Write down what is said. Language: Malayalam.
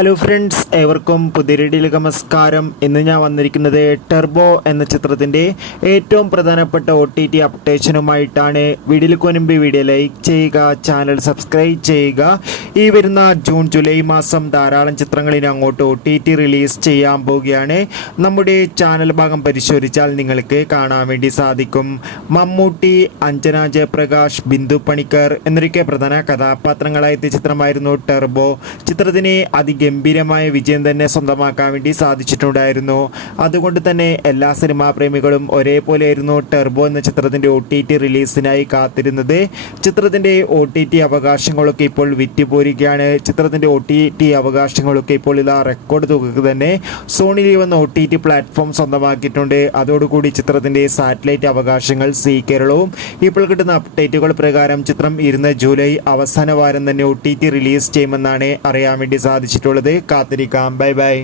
ഹലോ ഫ്രണ്ട്സ്, ഏവർക്കും പുതിയൊരു നമസ്കാരം. ഇന്ന് ഞാൻ വന്നിരിക്കുന്നത് ടെർബോ എന്ന ചിത്രത്തിൻ്റെ ഏറ്റവും പ്രധാനപ്പെട്ട OTT അപ്ഡേഷനുമായിട്ടാണ്. വീഡിയോയിലേക്ക് മുൻപ് വീഡിയോ ലൈക്ക് ചെയ്യുക, ചാനൽ സബ്സ്ക്രൈബ് ചെയ്യുക. ഈ വരുന്ന ജൂൺ ജൂലൈ മാസം ധാരാളം ചിത്രങ്ങളിന് അങ്ങോട്ട് OTT റിലീസ് ചെയ്യാൻ പോവുകയാണ്. നമ്മുടെ ചാനൽ ഭാഗം പരിശോധിച്ചാൽ നിങ്ങൾക്ക് കാണാൻ വേണ്ടി സാധിക്കും. മമ്മൂട്ടി, അഞ്ജന ജയപ്രകാശ്, ബിന്ദു പണിക്കർ എന്നൊക്കെ പ്രധാന കഥാപാത്രങ്ങളായ ചിത്രമായിരുന്നു ടെർബോ. ചിത്രത്തിന് അതിഗംഭീരമായ വിജയം തന്നെ സ്വന്തമാക്കാൻ വേണ്ടി സാധിച്ചിട്ടുണ്ടായിരുന്നു. അതുകൊണ്ട് തന്നെ എല്ലാ സിനിമാ പ്രേമികളും ഒരേപോലെയായിരുന്നു ടെർബോ എന്ന ചിത്രത്തിൻ്റെ OTT റിലീസിനായി കാത്തിരുന്നത്. ചിത്രത്തിൻ്റെ OTT അവകാശങ്ങളൊക്കെ ഇപ്പോൾ വിറ്റുപോരുകയാണ്. ചിത്രത്തിൻ്റെ OTT അവകാശങ്ങളൊക്കെ ഇപ്പോൾ ഇതാ റെക്കോർഡ് തുകക്ക് തന്നെ സോണി ലീവ് എന്ന OTT പ്ലാറ്റ്ഫോം സ്വന്തമാക്കിയിട്ടുണ്ട്. അതോടുകൂടി ചിത്രത്തിൻ്റെ സാറ്റലൈറ്റ് അവകാശങ്ങൾ സീ കേരളവും ഇപ്പോൾ കിട്ടുന്ന അപ്ഡേറ്റുകൾ പ്രകാരം ചിത്രം 2 ജൂലൈ അവസാന വാരം തന്നെ OTT റിലീസ് ചെയ്യുമെന്നാണ് അറിയാൻ വേണ്ടി സാധിച്ചിട്ടുള്ളത്. കാത്തിരിക്കാം. Bye bye.